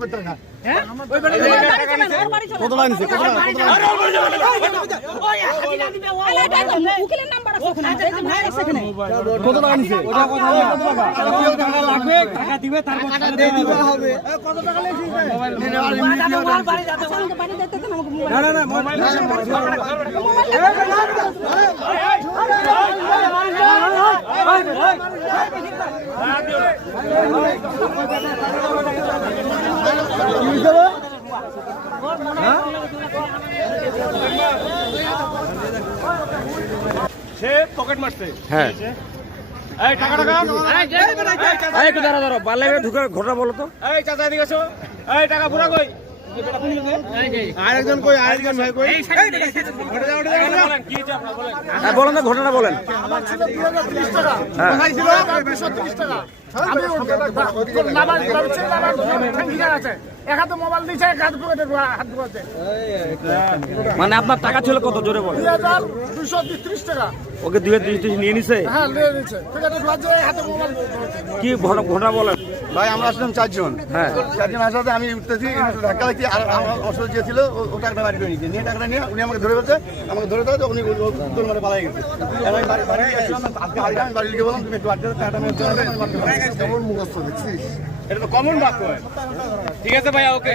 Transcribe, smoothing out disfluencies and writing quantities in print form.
কত টাকা নিছে? কত টাকা নিছে? সে পকেট মারছে। হ্যাঁ এই টাকা টাকা এই একটু দাঁড়া দাঁড়া বাল্লাইবে ঢুকে ঘটনা বলো তো। এই চাচা এদিকে এসো। এই টাকা পুরা কই? আরেকজন কই? আরেকজন ভাই কই? কি হচ্ছে আপনার বলেন। হ্যাঁ বলেন না ঘটনা বলেন। আমার ছিল 2030 টাকা। হ্যাঁ। কোথায় ছিল? 230 টাকা। আমি এক হাতে মোবাইল দিয়েছে, এক হাতে হাত ধোয়াতে। মানে আপনার টাকা ছিল কত জোরে বলেন? 2230 টাকা। ওকে 2 নিয়ে নিছে? হ্যাঁ, নিয়ে নিচ্ছে। ঠিক আছে, ধোয়াচ্ছে, হাতে মোবাইল। কি ঘটনা বলেন। ভাই আমরা আসলাম 4 জন। হ্যাঁ 4 জন আসাতে আমি উঠতেছি, ধাক্কা লাগছি, আর আমার অসুস্থ যে ছিল ও টাকাটা বাড়ি করে নিয়েছে। নিয়ে টাকাটা নিয়ে উনি আমাকে ধরে ফেলছে, আমাকে ধরে দেওয়া উনি উত্তর মানে পালাই গেছে। আমি বাড়ি গেছিলাম, আজকে আমি বাড়ি লিখে বললাম তুমি একটু আটকে টাকাটা নিয়ে কেমন মুখস্থ দেখছিস? এটা তো কমন বাক্য। ঠিক আছে ভাইয়া, ওকে।